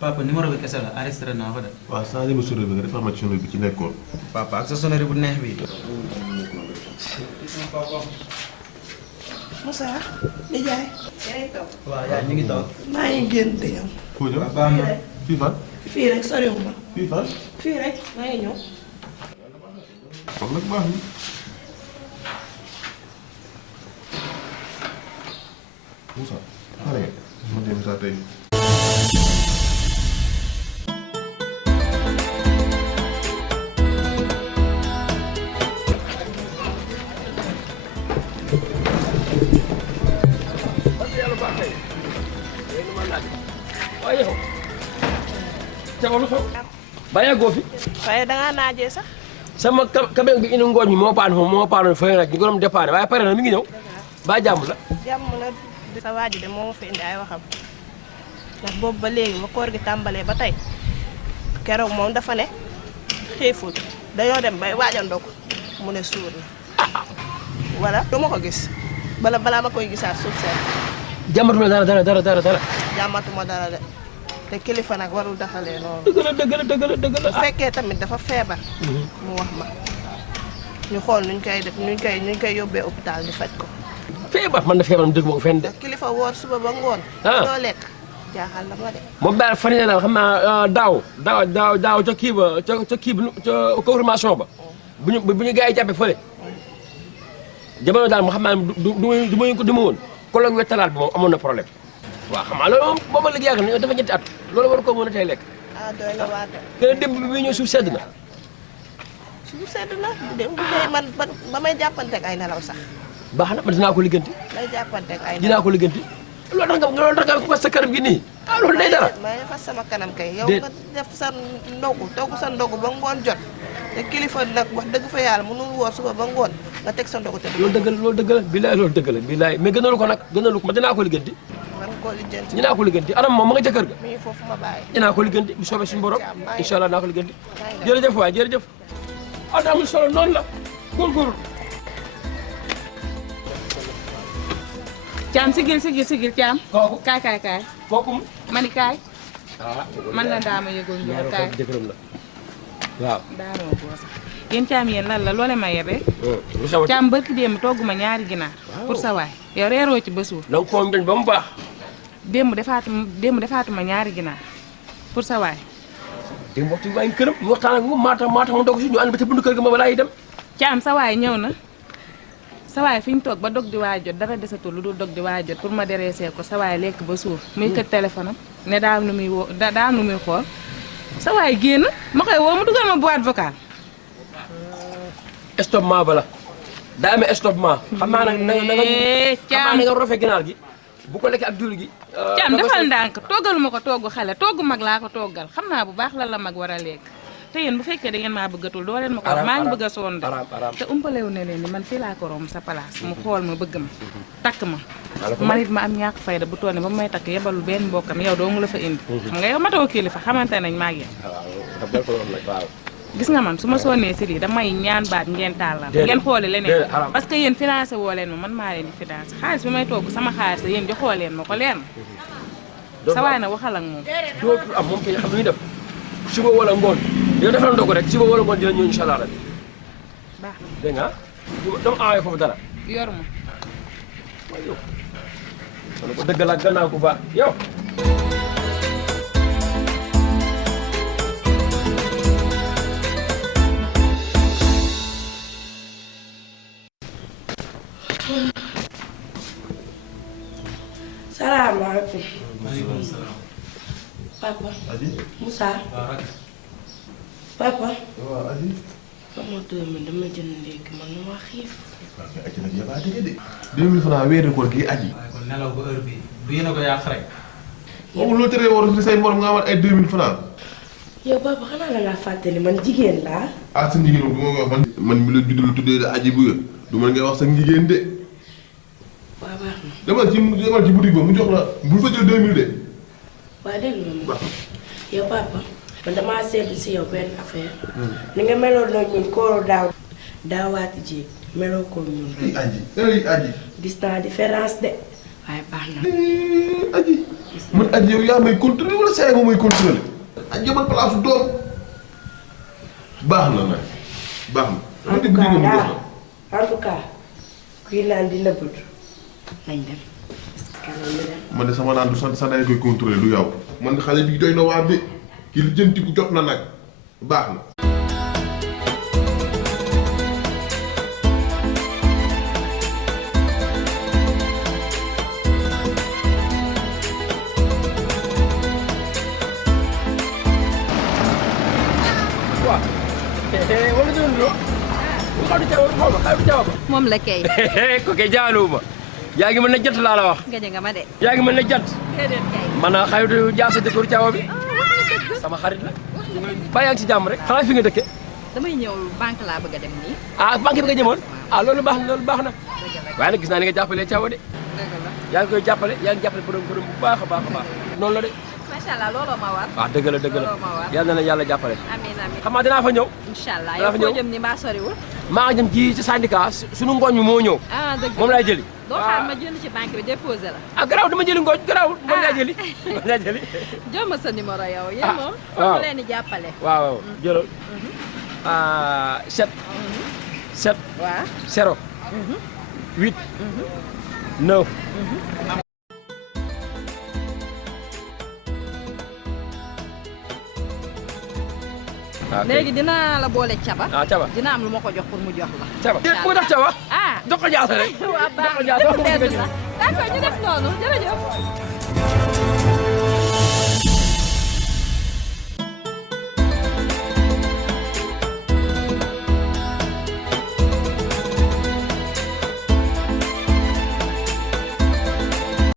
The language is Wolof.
papa numéro bi kese la arrêté naa ko de. waaw saa yi ma sonné bi nga def information bi ci nekkoon. papa ak sa sonnerie bu neex bi. Moussa. Nijaay. yaa ngi toog. waaw yaa ñu ngi toog. maa ngi génn de yow. foo jëm baax na. fii fan. fii rek soriwul ma. fii fan. fii rek maa ngi ñëw. kon nag baax na. Moussa. xale nga. ma dem Moussa tey. waaye yow teewlu xew bàyyi goo fi waaye dangaa naajee sax. sama camion bi indi ngooñ mi moo paanoon fële nag ñu ko doon dépanné waaye pare na mi ngi ñëw ba jàmm la. jàmm la sa waa ji de moo ma fi indi ay waxam ndax boobu ba léegi ba koor gi tàmbalee ba tey keroog moom dafa ne xiiful dañoo dem bay waaj a ndog mu ne suur na voilà du ma ko gis balaa ma koy gisaat suuf seen. jàmmatuma dara. jàmmatuma dara de te kilifa nag warul daxalee noonu. dëgg la. bu fekkee tamit dafa feebar. mu wax ma ñu xool nuñ koy def nuñ koy yóbbee hôpital di faj ko. feebar man na feebar dëgg moo ko fenn de. kilifa woor suba ba ngoon. doo lekk jaaxal la ma de. moom daal fan yii daal xam naa daaw ca kii ba ca confirmation ba bu ñu gars yi jàppee fële jamono daal moo xam naa du ma ko dima woon colloque wettalaat bi moom amoon na problème. waaw xam nga loolu moom booba léegi yàgg na dafa ñetti at loolu war ko mën a tey lekk. doy na waar de. gën a démb bi ñëw suuf sedd na. suuf sedd na démb tey man ba may jàppanteeg ay nelaw sax. baax na man dinaa ko ligganti. may jàppanteeg ay nelaw dinaa ko ligganti. loolu tax nga fas sa kanam gi nii. ah loolu day dara. may fas sama kanam kay. yow nga def sa ndogu togg sa ndogu ba ngoon jot. te kilifa nag wax dëgg fa yàlla mënul woor suba ba ngoon nga teg sa ndogu te. loolu dëgg la bilaay loolu dëgg la bilaay mais gënalu ko nag gënalu ko ma dinaa ko ligganti. man koo lijjanti. dinaa ko ligganti anam moom ma nga ca kër ga. mi ngi foofu ma bàyyi. dinaa ko ligganti bu soobee suñu borom incha allah dinaa ko ligganti. jërëjëf waay jërëjëf. ah amul solo noonu la góorgóorlu. Caam sigil Caam. kooku kaay. kooku mu. mani kaay. ah man la daama yëgul ñu kaay. jëkkëram la waaw. daanoo boo sax yéen Caam yéen lan la loole ma yebee. lu sawati Caam barki démb togg ma ñaari ginaar. pour sa waay yow reeroo ci bés wu. donc koom dañ ba mu baax. démb defaatuma ñaari ginaar pour sa waay. démb waxtu bi maa ngi këram ñu waxtaan ak moom maa tax mu dog si ñu ànd ba ca bundu kër ga ma balaa yi dem. Caam sa waay ñëw na sa waay fi ñu toog ba dog di waa jot dara desatul lu dul dog di waa jot pour ma dereesee ko sa waay lekk ba suur muy kër téléphone am ne daal nu muy woo daal nu muy xool sa waay génn ma koy woo mu dugal ma boîte vocale. stoppement bala daa amee stoppement. xam naa nag nga rofe ginaar gi bu ko lekkee ak jur gi. Caam defal ndànk toggalu ma ko togg xale togg mag laa ko toggal xam naa bu baax lan la mag war a lekk te yéen bu fekkee da ngeen maa bëggatul doo leen ma ko wax maa ngi bëgg a sonn de te umpalewu ne leen ni man fii laa ko romb sa place mu xool ma bëgg ma takk ma man it ma am ñàkk fayda bu toll ne ba may takk yebalul benn mbokkam yow doo ngu la fa indi xam nga yow matoo kilifa xamante nañ maa ngi gis nga man su ma sonnee si lii damay ñaan baat ngeen tàllal ngeen xoole leneen parce que yéen financé woo leen ma man maa leen di financé xaalis bi may togg sama xaalis yéen joxoo leen ma ko leer na sa waay na waxal ak moom dootul am moom kay xam lu ñu def suba wala ngoon yow defal ndogu rek suba wala ngoon dina ñëw incha allah rabi baax dégg nga dama envoyé foofu dara yor ma waaye yow ma ne ko dëgg la gannaaw ko baax yow salaamaaleykum. maaleykum salaam. papa. Adi. Moussa. waaw rek. papa. waaw Adi. sama doom mi dama jënd ndékki man nu ma xiif. waaw mais aji nag yabaate nga de. 2000 francs weeru koor gi aji. waaye kon nelaw ba heure bii du yéen a ko yàq rek. amul loo teree war say morom nga amal ay 2000 francs. yow papa xanaa la ngaa fàttali man jigéen laa. ah sa njigéen moom du ma wax man mi la juddul tuddee da aji bu du man ngay wax sa njigéen de. waaw baax na. demal ci boutique ba mu jox la bul fa jël 2000 de. waaw dégg nga ma. yow papa man damaa seetlu si yow benn affaire. ni nga meloon nag ñun kóoru daawaati jéeg meloo ko ñun rek. aji. gis naa différence de waaye baax na. aji man aji yow yaa may contrôler wala saa yi moom may contrôler. aji yamal place doom baax na nag baax na. en tout cas daal en tout cas kuy naan di nëbbatu nañ dem parce que kanam mi dem. man de sama naan du sa day koy contrôler du yow man xale bi doy na waa de ki li jëntiku jot na nag baax na. wala ñu doon moom la kay. ko kay jaaluwuma yaa ngi mën na jot laa la wax gañe nga ma de. yaa ngi mën na jot déedéet kay. man xaytu jaasa jëkkëru caawa bi sama xarit la ba yaa ngi si jàmm rek xanaa fi nga dëkke damay ñëw banque laa bëgg a dem nii. ah banque bi nga jëmoon ah loolu baax na loolu baax na waaye nag gis naa ni nga jàppalee caawa de dëgg la. yaa ngi koy jàppale yaa ngi jàppale borom bu baax a baax a baax noonu la de macha allah looloo ma war. waaw dëgg la dëgg la looloo ma war. yal na la yàlla jàppale amiin amiin. xam naa dinaa fa ñëw incha allah Dinaa yow fa foo ñëw. jëm ni mbaa soriwul. maa ngi jëm ci syndicat suñu ngooñ mi moo ñëw ah dëgg moom laay jëli doo xaar ma jënd ci banque bi déposé la. ah garaaw dama jëli ngooñ garaaw moom laay jëli moom laay jëli jox ma sa numéro yow. yéen Ah, moom waaw. foog leen di jàppale. waaw waaw jëlal 7 7 waaw. 0 8 9 léegi dinaa la boole caba. ah caba dina am lu ma ko jox pour mu jox la. caba bu def caba ah. jox ko jaasa rek waaw jox baax ko jaasa na d'accord ñu def noonu.